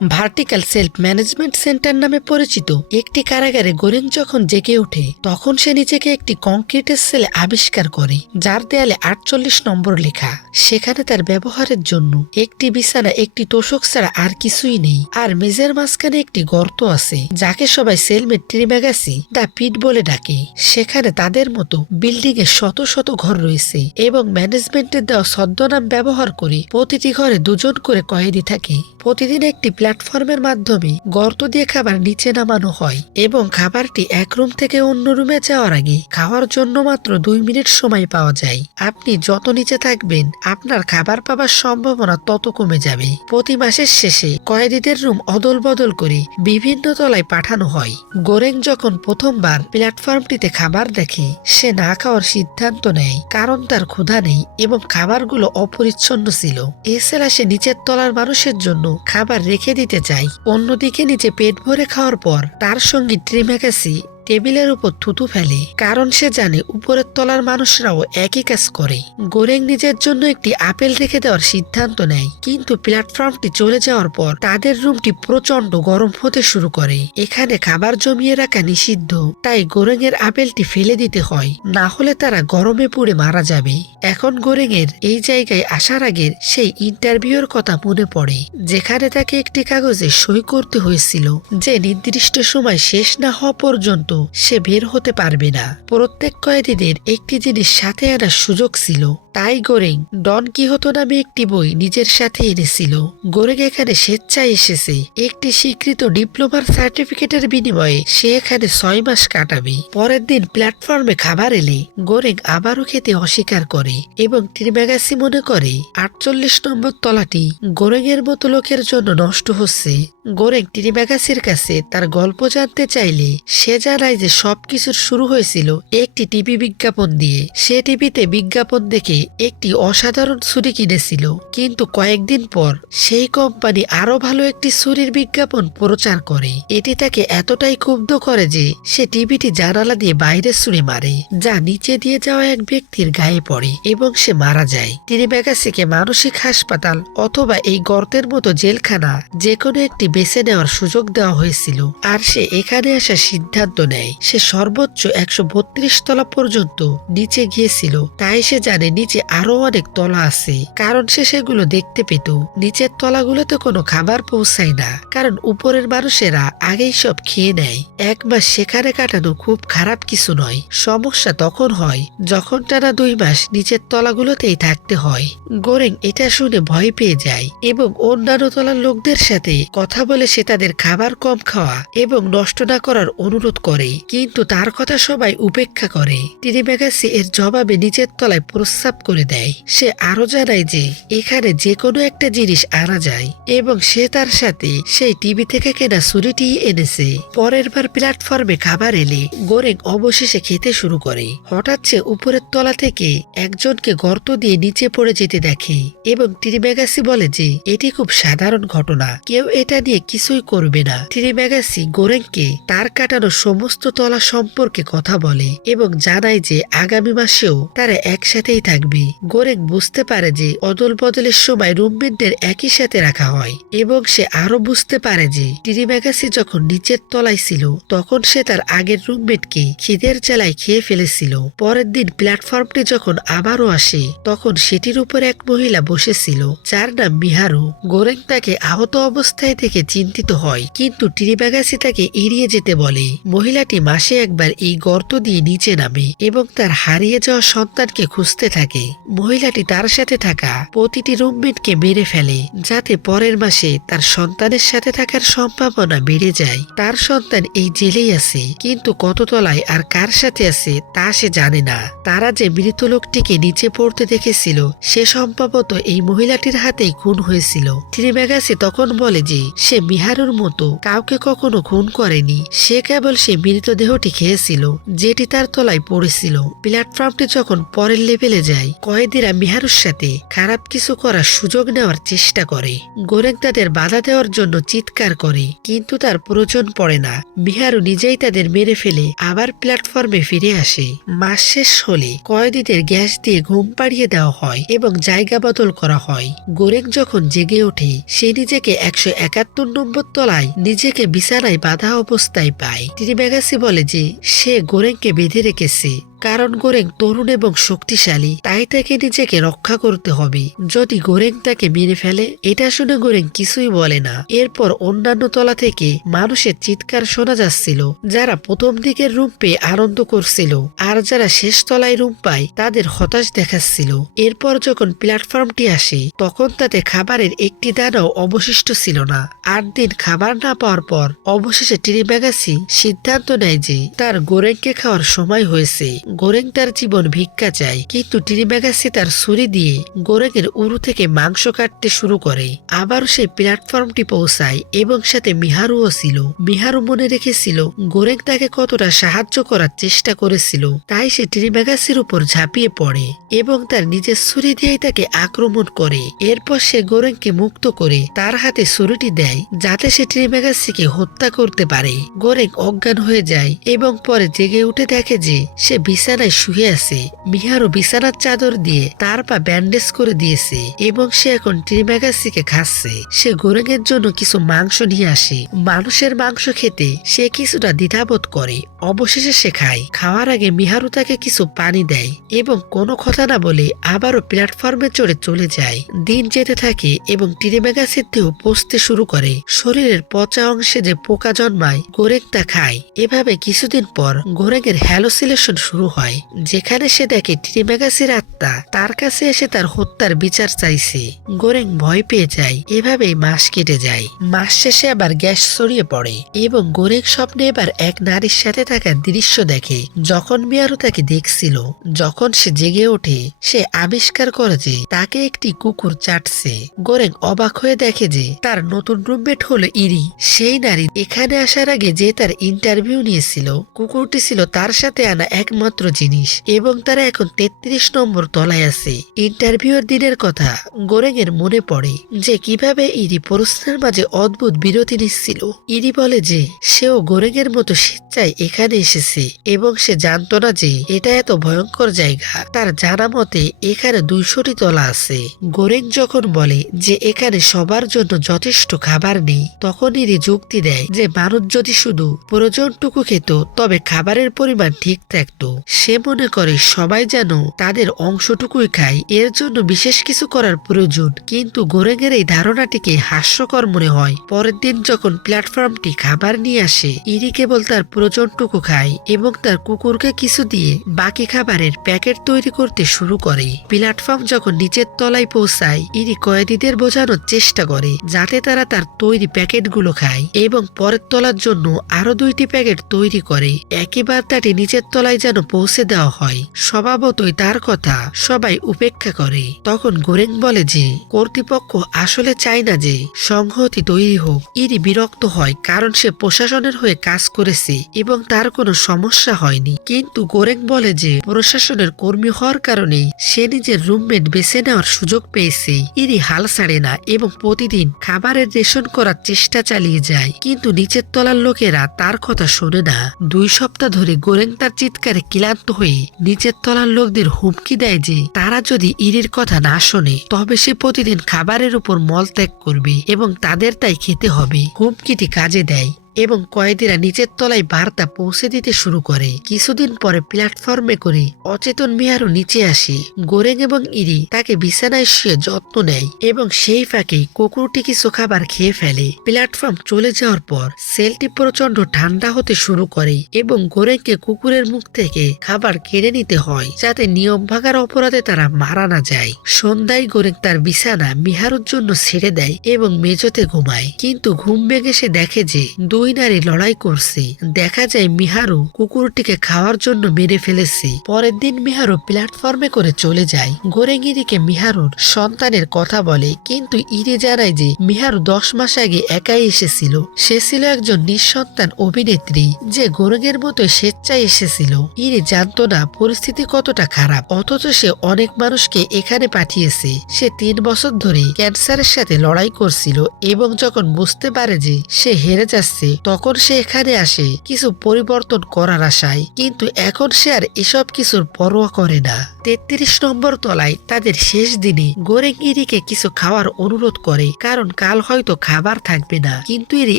Vertical self management centre নামে পরিচিত একটি কারাগারে গোরেং যখন জেগে ওঠে তখন সে নিজেকে একটি কংক্রিটের সেলে আবিষ্কার করে, যার দেয়ালে 48 নম্বর লেখা। সেখানে তার ব্যবহারের জন্য একটি বিছানা, একটি তোষক ছাড়া আর কিছুই নেই। আর মেজের মাঝখানে একটি গর্ত আছে, যাকে সবাই সেলমেট ট্রিম্যাগাসি দ্য পিট বলে ডাকে। সেখানে তাদের মতো বিল্ডিং এ শত শত ঘর রয়েছে এবং ম্যানেজমেন্টের দেওয়া ছদ্মনাম ব্যবহার করে প্রতিটি ঘরে দুজন করে কয়েদি থাকে। প্রতিদিন একটি প্ল্যাটফর্মের মাধ্যমে গর্ত দিয়ে খাবার নিচে নামানো হয় এবং খাবারটি এক রুম থেকে অন্য রুমে যাওয়ার আগে খাওয়ার জন্য মাত্র 2 মিনিট সময় পাওয়া যায়। আপনি যত নিচে থাকবেন আপনার খাবার পাবার সম্ভাবনা তত কমে যাবে। প্রতি মাসের শেষে কয়েদিদের রুম অদল বদল করে বিভিন্ন তলায় পাঠানো হয়। গোরেং যখন প্রথমবার প্ল্যাটফর্মটিতে খাবার দেখে সে না খাওয়ার সিদ্ধান্ত নেয়, কারণ তার ক্ষুধা নেই এবং খাবারগুলো অপরিচ্ছন্ন ছিল। এছাড়া সে নিচের তলার মানুষের জন্য খাবার রেখে দিতে চাই। অন্যদিকে নিচে পেট ভরে খাওয়ার পর তার সঙ্গী ট্রিম্যাগাসি টেবিলের উপর থুতু ফেলে, কারণ সে জানে উপরের তলার মানুষরাও একই কাজ করে। গোরেং নিজের জন্য একটি আপেল রেখে দেওয়ার সিদ্ধান্ত নেয়, কিন্তু প্ল্যাটফর্মটি চলে যাওয়ার পর তাদের রুমটি প্রচন্ড গরম হতে শুরু করে। এখানে খাবার জমিয়ে রাখা নিষিদ্ধ, তাই গোরেং এর আপেলটি ফেলে দিতে হয়, না হলে তারা গরমে পুড়ে মারা যাবে। এখন গোরেং এর এই জায়গায় আসার আগের সেই ইন্টারভিউর কথা মনে পড়ে, যেখানে তাকে একটি কাগজে সই করতে হয়েছিল যে নির্দিষ্ট সময় শেষ না হওয়া পর্যন্ত সে বের হতে পারবে না। প্রত্যেক কয়েদিদের একটি জিনিস সাথে আনার সুযোগ ছিল, তাই গোরেং ডন কিহোতো নামে একটি বই নিজের সাথে এনেছিল। গোরেং এখানে স্বেচ্ছায় এসেছে একটি স্বীকৃত ডিপ্লোমার সার্টিফিকেটের বিনিময়ে। সে এখানে 6 মাস কাটাবে। পরের দিন প্ল্যাটফর্মে খাবার এলে গোরেং আবারও খেতে অস্বীকার করে এবং ট্রিম্যাগাসি মনে করে 48 নম্বর তলাটি গোরেং এর মতো লোকের জন্য নষ্ট হচ্ছে। গোরেং ট্রিম্যাগাসির কাছে তার গল্প জানতে চাইলে সে জানায় যে সবকিছুর শুরু হয়েছিল একটি টিভি বিজ্ঞাপন দিয়ে। সে টিভিতে বিজ্ঞাপন দেখে একটি অসাধারণ ছুরি কিনেছিল, কিন্তু কয়েকদিন পর সেই কোম্পানি আরো ভালো একটি ছুরির বিজ্ঞাপন প্রচার করে। এটি তাকে এতটাই ক্ষুব্ধ করে যে সে টিভিটি জানালা দিয়ে বাইরে ছুঁড়ে মারে, যা নিচে দিয়ে যাওয়া এক ব্যক্তির গায়ে পড়ে এবং সে মারা যায়। ট্রিম্যাগাসিকে মানসিক হাসপাতাল অথবা এই গর্তের মতো জেলখানা যে কোনো একটি বেছে নেওয়ার সুযোগ দেওয়া হয়েছিল, আর সে এখানে আসার সিদ্ধান্ত নেয়। সে সর্বোচ্চ 132 তলা পর্যন্ত নিচে গিয়েছিল, তাই সে জানে নিচে আরো অনেক তলা আছে, কারণ সে সেগুলো দেখতে পেত। নিচের তলাগুলোতে কোনো খাবার পৌঁছায় না, কারণ উপরের মানুষেরা আগেই সব খেয়ে নেয়। 1 মাস সেখানে কাটানো খুব খারাপ কিছু নয়। সমস্যা তখন হয় যখন টানা 2 মাস নিচের তলাগুলোতেই থাকতে হয়। গোরেং এটা শুনে ভয় পেয়ে যায় এবং অন্যান্য তলার লোকদের সাথে কথা বলে সে তাদের খাবার কম খাওয়া এবং নষ্ট না করার অনুরোধ করে, কিন্তু তার কথা সবাই উপেক্ষা করে। ট্রিম্যাগাসি এর জবাবে নিচের তলায় প্রস্রাব করে দেয়। সে আরো জানায় যে এখানে যে কোনো একটা জিনিস আনা যায় এবং সে তার সাথে সেই টিভি থেকে কেনা ছুরিটি এনেছে। পরের বার প্ল্যাটফর্মে খাবার এলে গোরেং অবশেষে খেতে শুরু করে। হঠাৎ সে উপরের তলা থেকে একজনকে গর্ত দিয়ে নিচে পড়ে যেতে দেখে এবং ট্রিম্যাগাসি বলে যে এটি খুব সাধারণ ঘটনা, কেউ এটা নিয়ে কিছুই করবে না। ট্রিম্যাগাসি গোরেংকে তার কাটানো সমস্ত তলা সম্পর্কে কথা বলে এবং জানায় যে আগামী মাসেও তারা একসাথেই থাকবে। গোরেং বুঝতে পারে যে অদল বদলের সময় রুমমেটদের একই সাথে রাখা হয় এবং সে আরো বুঝতে পারে যে ট্রিম্যাগাসি যখন নিচের তলায় ছিল তখন সে তার আগের রুমমেটকে খিদের জ্বালায় খেয়ে ফেলেছিল। পরের দিন প্ল্যাটফর্মটি যখন আবারও আসে তখন সেটির উপর এক মহিলা বসেছিল যার নাম মিহারু। গোরেং তাকে আহত অবস্থায় থেকে চিন্তিত হয়, কিন্তু ট্রিম্যাগাসি তাকে এড়িয়ে যেতে বলে। মহিলাটি মাসে একবার এই গর্ত দিয়ে নিচে নামে এবং তার হারিয়ে যাওয়া সন্তানকে খুঁজতে থাকে। মহিলাটি তার সাথে থাকা প্রতিটি রুমমেটকে মেরে ফেলে, যাতে পরের মাসে তার সন্তানের সাথে থাকার সম্ভাবনা বেড়ে যায়। তার সন্তান এই জেলেই আছে, কিন্তু কত তলায় আর কার সাথে আছে তা সে জানে না। তারা যে মৃত লোকটিকে নিচে পড়তে দেখেছিল সে সম্ভবত এই মহিলাটির হাতেই খুন হয়েছিল। ট্রিম্যাগাসি তখন বলে যে সে মিহারুর মতো কাউকে কখনো খুন করেনি, সে কেবল সে মৃতদেহটি খেয়েছিল যেটি তার তলায় পড়েছিল। প্ল্যাটফর্মটি যখন পরের লেভেলে যায় কয়েদিরা মিহারুর সাথে খারাপ কিছু করার সুযোগ নেওয়ার চেষ্টা করে। গোরেং তাদের বাধা দেওয়ার জন্য চিৎকার করে, কিন্তু তার প্রয়োজন পড়ে না। মিহারু নিজেই তাদের মেরে ফেলে আবার প্ল্যাটফর্মে ফিরে আসে। মাস শেষ হলে কয়েদিদের গ্যাস দিয়ে ঘুম পাড়িয়ে দেওয়া হয় এবং জায়গা বদল করা হয়। গোরেং যখন জেগে ওঠে সে নিজেকে 171 ৭৪ নম্বর তলায় নিজেকে বিছানায় বাঁধা অবস্থায় পায়। ট্রিমেগাসি বলে যে সে গোরেংকে বেঁধে রেখেছে, কারণ গোরেং তরুণ এবং শক্তিশালী, তাই তাকে নিজেকে রক্ষা করতে হবে যদি গোরেং তাকে মেরে ফেলে। এটা শুনে গোরেং কিছুই বলে না। এরপর অন্যান্য তলা থেকে মানুষের চিৎকার শোনা যাচ্ছিল, যারা প্রথম দিকের রুম পেয়ে আনন্দ করছিল আর যারা শেষ তলায় রুম পায় তাদের হতাশ দেখাচ্ছিল। এরপর যখন প্ল্যাটফর্মটি আসে তখন তাতে খাবারের একটি দানাও অবশিষ্ট ছিল না। ৮ দিন খাবার না পাওয়ার পর অবশেষে ট্রিমেগাসি সিদ্ধান্ত নেয় যে তার গোরেংকে খাওয়ার সময় হয়েছে। গোরেং তার জীবন ভিক্ষা চায়, কিন্তু ট্রিমেগাসি তার ছুরি দিয়ে গোরেংয়ের উরু থেকে মাংস কাটতে শুরু করে। আবারও সেই প্ল্যাটফর্মটি পৌঁছায় এবং সাথে মিহারুও ছিল। মিহারু মনে রেখেছিল গোরেং তাকে কতটা সাহায্য করার চেষ্টা করেছিল, তাই সে ট্রিমেগাসির উপর ঝাঁপিয়ে পড়ে এবং তার নিজের ছুরি দিয়েই তাকে আক্রমণ করে। এরপর সে গোরেংকে মুক্ত করে তার হাতে ছুরিটি দেয় যাতে সে ট্রিমেগাসিকে হত্যা করতে পারে। গোরেং অজ্ঞান হয়ে যায় এবং পরে জেগে উঠে দেখে যে সে বিছানায় শুয়ে আছে। মিহারু বিছানার চাদর দিয়ে তার পা ব্যান্ডেজ করে দিয়েছে এবং সে এখন ট্রিমেগাসিকে খাচ্ছে। সে গোরেং এর জন্য কিছু মাংস নিয়ে আসে। মানুষের মাংস খেতে সে কিছুটা দ্বিধাবোধ করে। অবশেষে সে খায়। খাওয়ার আগে মিহারু তাকে কিছু পানি দেয় এবং কোনো কথা না বলে আবারও প্ল্যাটফর্মে চড়ে চলে যায়। দিন যেতে থাকে এবং ট্রিমেগাসির দেহ পচতে শুরু করে। শরীরের পচা অংশে যে পোকা জন্মায় গোরেং তা খায়। এভাবে কিছুদিন পর গোরেং এর হ্যালোসিলেশন শুরু হয়, যেখানে সে দেখে ট্রিমেগাসির আত্মা তার কাছে এসে তার হত্যার বিচার চাইছে। গোরেং ভয় পেয়ে যায়। এভাবেই মাস কেটে যায়। মাস শেষে আবার গ্যাস ছড়িয়ে পড়ে এবং গোরেং স্বপ্নে এবার এক নারীর সাথে থাকা দৃশ্য দেখে। যখন মিহারু তাকে দেখছিল, যখন সে জেগে ওঠে সে আবিষ্কার করে যে তাকে একটি কুকুর চাটছে। গোরেং অবাক হয়ে দেখে যে তার নতুন রুমমেট হলো ইরি, সেই নারী এখানে আসার আগে যে তার ইন্টারভিউ নিয়েছিল। কুকুরটি ছিল তার সাথে আনা একমাত্র জিনিস এবং তারা এখন ৩৩ নম্বর তলায় আছে। ইন্টারভিউর দিনের কথা গোরেং এর মনে পড়ে যে কিভাবে ইরি প্রশ্নের মাঝে অদ্ভুত বিরতি নিচ্ছিল। ইরি বলে যে সেও গোরেং এর মতো স্বেচ্ছায় এখানে এসেছে এবং সে জানতো না যে এটা এত ভয়ঙ্কর জায়গা। তার জানা মতে এখানে ২০০টি তলা আছে। গোরেং যখন বলে যে এখানে সবার জন্য যথেষ্ট খাবার নেই, তখন ইরি যুক্তি দেয় যে মানুষ যদি শুধু প্রয়োজনটুকু খেত তবে খাবারের পরিমাণ ঠিক থাকতো। সে মনে করে সবাই যেন তাদের অংশটুকুই খায়, এর জন্য বিশেষ কিছু করার প্রয়োজন। কিন্তু গোরেং এর এই ধারণাটিকে হাস্যকর মনে হয়। পরের দিন যখন প্ল্যাটফর্মটি খাবার নিয়ে আসে, ইরি কেবল তার প্রয়োজনটুকু খায় এবং তার কুকুরকে কিছু দিয়ে বাকি খাবারের প্যাকেট তৈরি করতে শুরু করে। প্ল্যাটফর্ম যখন নিচের তলায় পৌঁছায়, ইরি কয়েদিদের বোঝানোর চেষ্টা করে যাতে তারা তার তৈরি প্যাকেটগুলো খায় এবং পরের তলার জন্য আরো ২টি প্যাকেট তৈরি করে। একই বার্তাটি নিচের তলায় যেন পৌঁছে দেওয়া হয়। স্বভাবতই তার কথা সবাই উপেক্ষা করে। তখন গোরেং বলে যে কর্তৃপক্ষ আসলে চায় না যে সংহতি তৈরি হোক। ইরি বিরক্ত হয় কারণ সে প্রশাসনের হয়ে কাজ করেছে এবং তার কোনো সমস্যা হয়নি। কিন্তু গোরেং বলে যে প্রশাসনের কর্মী হওয়ার কারণে সে নিজের রুমমেট বেছে নেওয়ার সুযোগ পেয়েছে। ইরি হাল ছাড়ে না এবং প্রতিদিন খাবারের রেশন করার চেষ্টা চালিয়ে যায়, কিন্তু নিচের তলার লোকেরা তার কথা শোনে না। ২ সপ্তাহ ধরে গোরেং তার চিৎকারে ক্লান্ত হয়ে নিচের তলার লোকদের হুমকি দেয় যে তারা যদি ইরির কথা না শোনে তবে সে প্রতিদিন খাবারের উপর মলত্যাগ করবে এবং তাদের তাই খেতে হবে। হুমকিটি কাজে দেয় এবং কয়েদিরা নিচের তলায় বার্তা পৌঁছে দিতে শুরু করে। কিছুদিন পরে প্ল্যাটফর্মে করে অচেতন মিহারু নিচে আসে। গোরেং এবং ইরি তাকে বিছানায় শুয়ে যত্ন নেয় এবং সেই ফাঁকে কুকুরটি কিছু খাবার খেয়ে ফেলে। প্ল্যাটফর্ম চলে যাওয়ার পর সেলটি প্রচন্ড ঠান্ডা হতে শুরু করে এবং গোরেংকে কুকুরের মুখ থেকে খাবার কেড়ে নিতে হয় যাতে নিয়ম ভাঙার অপরাধে তারা মারা না যায়। সন্ধ্যায় গোরেং তার বিছানা মিহারুর জন্য ছেড়ে দেয় এবং মেঝেতে ঘুমায়, কিন্তু ঘুম ভেঙে সে দেখে যে ২ নারী লড়াই করছে। দেখা যায় মিহারু কুকুরটিকে খাওয়ার জন্য মেরে ফেলেছে। পরের দিন মিহারু প্ল্যাটফর্মে করে চলে যায়। গোরেং ইরিকে মিহারুর সন্তানের কথা বলে, কিন্তু ইরি জানায় যে মিহারু ১০ মাস আগে একাই এসেছিল। সে ছিল একজন নিঃসন্তান অভিনেত্রী যে গোরেং এর মতো স্বেচ্ছায় এসেছিল। ইরি জানতো না পরিস্থিতি কতটা খারাপ, অথচ সে অনেক মানুষকে এখানে পাঠিয়েছে। সে ৩ বছর ধরে ক্যান্সারের সাথে লড়াই করছিল এবং যখন বুঝতে পারে যে সে হেরে যাচ্ছে তখন সে এখানে আসে কিছু পরিবর্তন করার আশায়, কিন্তু এখন সে আর এসব কিছুর পরোয়া করে না। 33 নম্বর তলায় তাদের শেষ দিনে গোরেং ইরিকে কিছু খাওয়ার অনুরোধ করে, কারণ কাল হয়তো খাবার থাকবে না। কিন্তু ইরি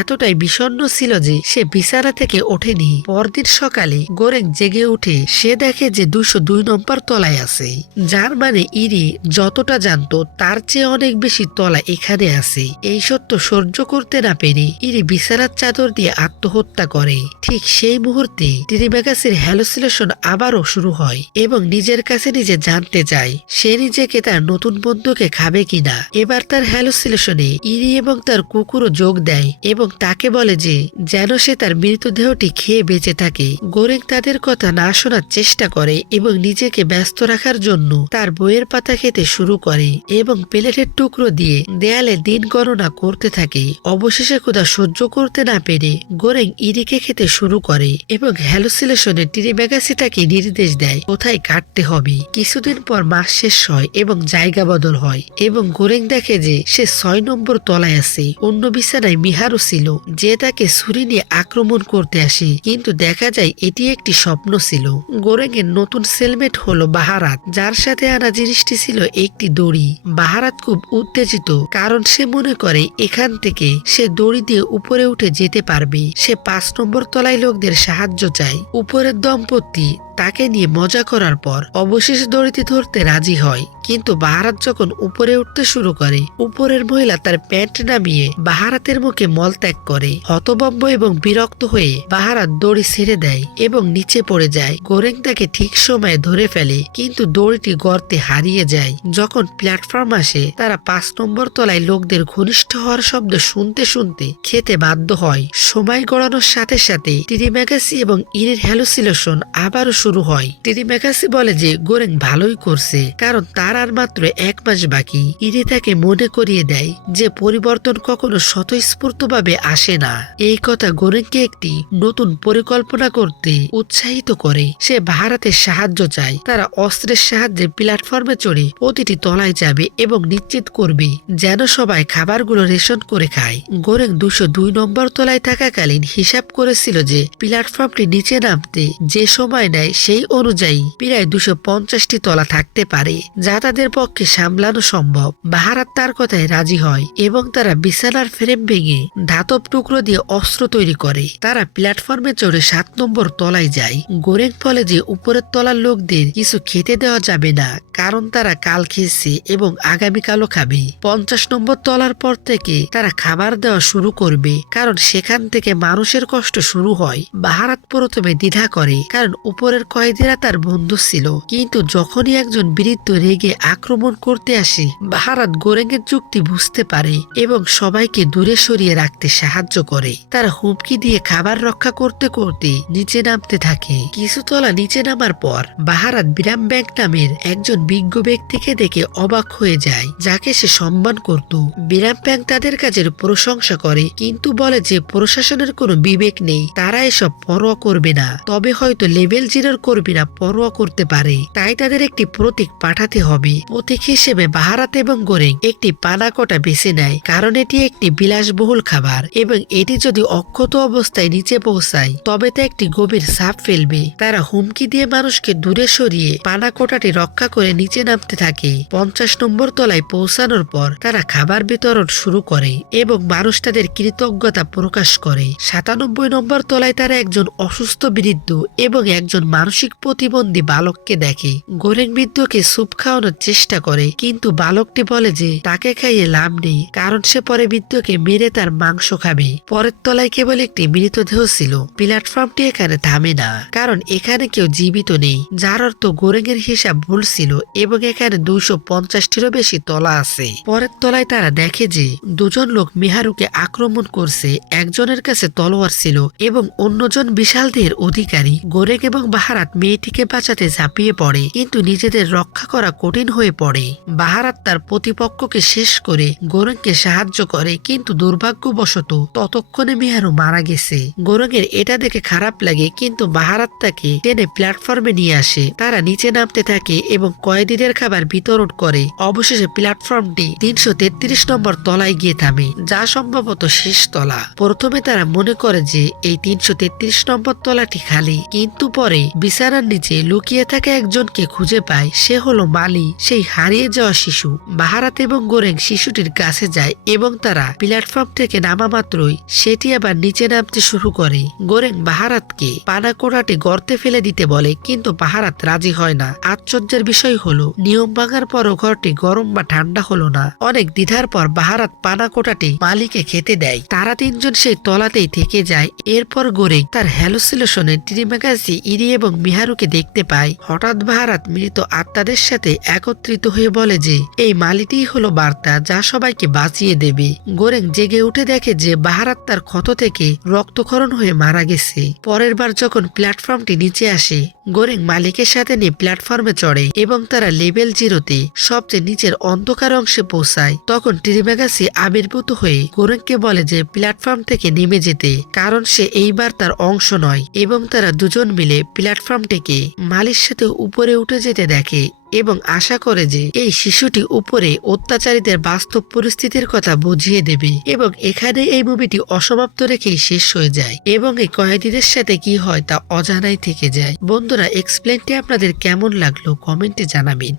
এতটাই বিষণ্ণ ছিল যে সে বিছানা থেকে ওঠেনি। পরদিন সকালে গোরেং জেগে উঠে সে দেখে যে 202 নম্বর তলায় আছে, যার মানে ইরি যতটা জানতো তার চেয়ে অনেক বেশি তলা এখানে আছে। এই সত্য সহ্য করতে না পেরে ইরি বিছানার চাদর দিয়ে আত্মহত্যা করে। ঠিক সেই মুহূর্তে টিরিমেগাসের হ্যালুসিনেশন আবারও শুরু হয় এবং নিজের কাছে নিজে জানতে চায় সে নিজেকে তার নতুন বন্ধুকে খাবে কিনা। এবার তার হ্যালুসিনেশনে ইরি এবং তার কুকুরও যোগ দেয় এবং তাকে বলে যে যেন সে তার মৃতদেহটি খেয়ে বেঁচে থাকে। গোরেং তাদের কথা না শোনার চেষ্টা করে এবং নিজেকে ব্যস্ত রাখার জন্য তার বইয়ের পাতা খেতে শুরু করে এবং প্লেটের টুকরো দিয়ে দেয়ালে দিন গণনা করতে থাকে। অবশেষে ক্ষুধা সহ্য করতে না পেরে গোরেং ইরিকে খেতে শুরু করে এবং হ্যালুসিনেশনে টিরিমেগাসি তাকে নির্দেশ দেয় কোথায় কাটতে হবে। কিছুদিন পর মাস শেষ হয় এবং জায়গা বদল হয় এবং গোরেং দেখে যে সে 6 নম্বর তলায় আছে। অন্য বিছানায় মিহারও ছিল, যে তাকে ছুরি নিয়ে আক্রমণ করতে আসে, কিন্তু দেখা যায় এটি একটি স্বপ্ন ছিল। গোরেং এর নতুন সেলমেট হলো বাহারাত, যার সাথে আনা জিনিসটি ছিল একটি দড়ি। বাহারাত খুব উত্তেজিত, কারণ সে মনে করে এখান থেকে সে দড়ি দিয়ে উপরে উঠে যেতে পারবে। সে 5 নম্বর তলায় লোকদের সাহায্য চায়। উপরের দম্পতি তাকে নিয়ে মজা করার পর অবশেষে দড়িটি ধরতে রাজি হয়, কিন্তু বাহারাত যখন উপরে উঠতে শুরু করে উপরের মহিলা তার প্যান্ট নামিয়ে বাহারাতের মুখে মলত্যাগ করে। হতভম্ব এবং বিরক্ত হয়ে বাহারাত দড়ি ছেড়ে দেয় এবং নিচে পড়ে যায়। গোরেং তাকে ঠিক সময়ে ধরে ফেলে, কিন্তু দড়িটি গর্তে হারিয়ে যায়। যখন প্ল্যাটফর্ম আসে তারা 5 নম্বর তলায় লোকদের ঘনিষ্ঠ হওয়ার শব্দ শুনতে শুনতে খেতে বাধ্য হয়। সময় গড়ানোর সাথে সাথে টিরিমেগাসি এবং ইরির হ্যালুসিনেশন আবারও শুরু হয়। টিরিমেগাসি বলে যে গোরেং ভালোই করছে, কারণ তার আর মাত্র 1 মাস বাকি। ইরি তাকে মনে করিয়ে দেয় যে পরিবর্তন কখনো স্বতঃস্ফূর্তভাবে আসে না। এই কথা গোরেংকে একটি নতুন পরিকল্পনা করতে উৎসাহিত করে। সে বাহারাতের সাহায্য চায়। তারা অস্ত্রের সাহায্যে প্ল্যাটফর্মে চড়ে প্রতিটি তলায় যাবে এবং নিশ্চিত করবে যেন সবাই খাবারগুলো রেশন করে খায়। গোরেং 202 নম্বর তলায় থাকাকালীন হিসাব করেছিল যে প্ল্যাটফর্মটি নিচে নামতে যে সময় নেয় সেই অনুযায়ী প্রায় 250টি তলা থাকতে পারে, যা তাদের পক্ষে সামলানো সম্ভব। বাহারাত তার কথায় রাজি হয় এবং তারা বিছানার ফ্রেম ভেঙে ধাতব টুকরো দিয়ে অস্ত্র তৈরি করে। তারা প্ল্যাটফর্মে চড়ে 7 নম্বর তলায় যায়। গোরেং বলে যে উপরের তলার লোকদের কিছু খেতে দেওয়া যাবে না, কারণ তারা কাল খেয়েছে এবং আগামীকালও খাবে। 50 নম্বর তলার পর থেকে তারা খাবার দেওয়া শুরু করবে, কারণ সেখান থেকে মানুষের কষ্ট শুরু হয়। বাহারাত প্রথমে দ্বিধা করে, কারণ উপরের কয়েদিরা তার বন্ধু ছিল, কিন্তু যখনই একজন বৃদ্ধ রেগে আক্রমণ করতে আসে বাহারাত গোরেং এর যুক্তি বুঝতে পারে এবং সবাইকে দূরে সরিয়ে রাখতে সাহায্য করে। তারা হুমকি দিয়ে খাবার রক্ষা করতে করতে নিচে নামতে থাকে। কিছু তলা নিচে নামার পর বাহারাত বিরাম ব্যাংক নামের একজন বিজ্ঞ ব্যক্তিকে দেখে অবাক হয়ে যায়, যাকে সে সম্মান করত। বিরাম ব্যাংক তাদের কাজের প্রশংসা করে, কিন্তু বলে যে প্রশাসনের কোনো বিবেক নেই, তারা এসব পরোয়া করবে না। তবে হয়তো লেভেল 0 কর্মীরা পরোয়া করতে পারে, তাই তাদের একটি প্রতীক পাঠাতে হবে। প্রতীক হিসেবে বাহারাত এবং গোরেং একটি পানাকটা বেছে নেয়, কারণ এটি একটি বিলাসবহুল খাবার এবং এটি যদি অক্ষত অবস্থায় নিচে পৌঁছায় তবে তা একটি গভীর ছাপ ফেলবে। তারা হুমকি দিয়ে মানুষকে দূরে সরিয়ে পানাকোটাটি রক্ষা করে নিচে নামতে থাকে। 50 নম্বর তলায় পৌঁছানোর পর তারা খাবার বিতরণ শুরু করে এবং মানুষ তাদের কৃতজ্ঞতা প্রকাশ করে। 97 নম্বর তলায় তারা একজন অসুস্থ বৃদ্ধ এবং একজন মানসিক প্রতিবন্ধী বালককে দেখে। গোরেং বৃদ্ধকে স্যুপ খাওয়ানোর চেষ্টা করে, কিন্তু বালকটি বলে যে তাকে খাইয়ে লাভ নেই, কারণ সে পরে বৃদ্ধকে মেরে তার মাংস খাবে। পরের তলায় কেবল একটি মৃতদেহ ছিল। প্ল্যাটফর্মটি এখানে থামে না, কারণ এখানে কেউ জীবিত নেই, যার অর্থ গোরেং এর হিসাব ভুল ছিল এবং এখানে 250টিরও বেশি তলা আছে। পরের তলায় তারা দেখে যে দুজন লোক মিহারুকে আক্রমণ করছে। একজনের কাছে তলোয়ার ছিল এবং অন্যজন বিশাল দেহের অধিকারী। গোরেং এবং বাহারাত মেয়েটিকে বাঁচাতে ঝাঁপিয়ে পড়ে, কিন্তু নিজেদের রক্ষা করা কঠিন হয়ে পড়ে। বাহারাত তার প্রতিপক্ষকে শেষ করে গোরেংকে সাহায্য করে, কিন্তু দুর্ভাগ্যবশত ততক্ষণে মিহারু মারা গেছে। গোরেংয়ের এটা দেখে খারাপ লাগে, কিন্তু বাহারাত তাকে টেনে প্ল্যাটফর্মে নিয়ে আসে। তারা নিচে নামতে থাকে এবং কয়েদিদের খাবার বিতরণ করে। অবশেষে প্ল্যাটফর্মটি 333 নম্বর তলায় গিয়ে থামে, যা সম্ভবত শেষ তলা। প্রথমে তারা মনে করে যে এই 333 নম্বর তলাটি খালি, কিন্তু পরে বিছানার নিচে লুকিয়ে থাকা একজনকে খুঁজে পায়। সে হলো মালি, সেই হারিয়ে যাওয়া শিশু। বাহারাত এবং গোরেং শিশুটির কাছে যায় এবং তারা প্ল্যাটফর্ম থেকে নামা মাত্রই সেটি আবার নিচে নামতে শুরু করে। গোরেং বাহারাতকে পানা কোড়াটি গর্তে ফেলে দিতে বলে, কিন্তু বাহারাত রাজি হয় না। আশ্চর্যের বিষয় হলো নিয়ম ভাঙার পরও ঘরটি গরম বা ঠান্ডা হলো না। অনেক দ্বিধার পর বাহারাত পানা কোটাটি মালিকে খেতে দেয়। তারা তিনজন সেই তলাতেই থেকে যায়। এরপর গোরেং তার হ্যালুসিনেশনে টিরিমাগাজি, ইরি এবং মিহারুকে দেখতে পায়। হঠাৎ বাহারাত মৃত আত্মাদের সাথে একত্রিত হয়ে বলে যে এই মালিটিই হলো বার্তা যা সবাইকে বাঁচিয়ে দেবে। গোরেং জেগে উঠে দেখে যে বাহারাত তার ক্ষত থেকে রক্তক্ষরণ হয়ে মারা গেছে। পরের বার যখন প্ল্যাটফর্মটি নিচে আসে, গোরেং মালিকের সাথে নিয়ে প্ল্যাটফর্মে চড়ে এবং তারা লেভেল 0-তে সবচেয়ে নিচের অন্ধকার অংশে পৌঁছায়। তখন টিরিমাগাসি আবির্ভূত হয়ে গোরেংকে বলে যে প্ল্যাটফর্ম থেকে নেমে যেতে, কারণ সে এইবার তার অংশ নয়। এবং তারা দুজন মিলে প্ল্যাটফর্মটিকে মালির সাথে উপরে উঠে যেতে দেখে এবং আশা করে যে এই শিশুটি উপরে অত্যাচারীদের বাস্তব পরিস্থিতির কথা বুঝিয়ে দেবে। এবং এখানে এই মুভিটি অসমাপ্ত রেখেই শেষ হয়ে যায় এবং এই কয়েদিদের সাথে কি হয় তা অজানাই থেকে যায়। বন্ধুরা, এক্সপ্লেনটি আপনাদের কেমন লাগলো কমেন্টে জানাবেন।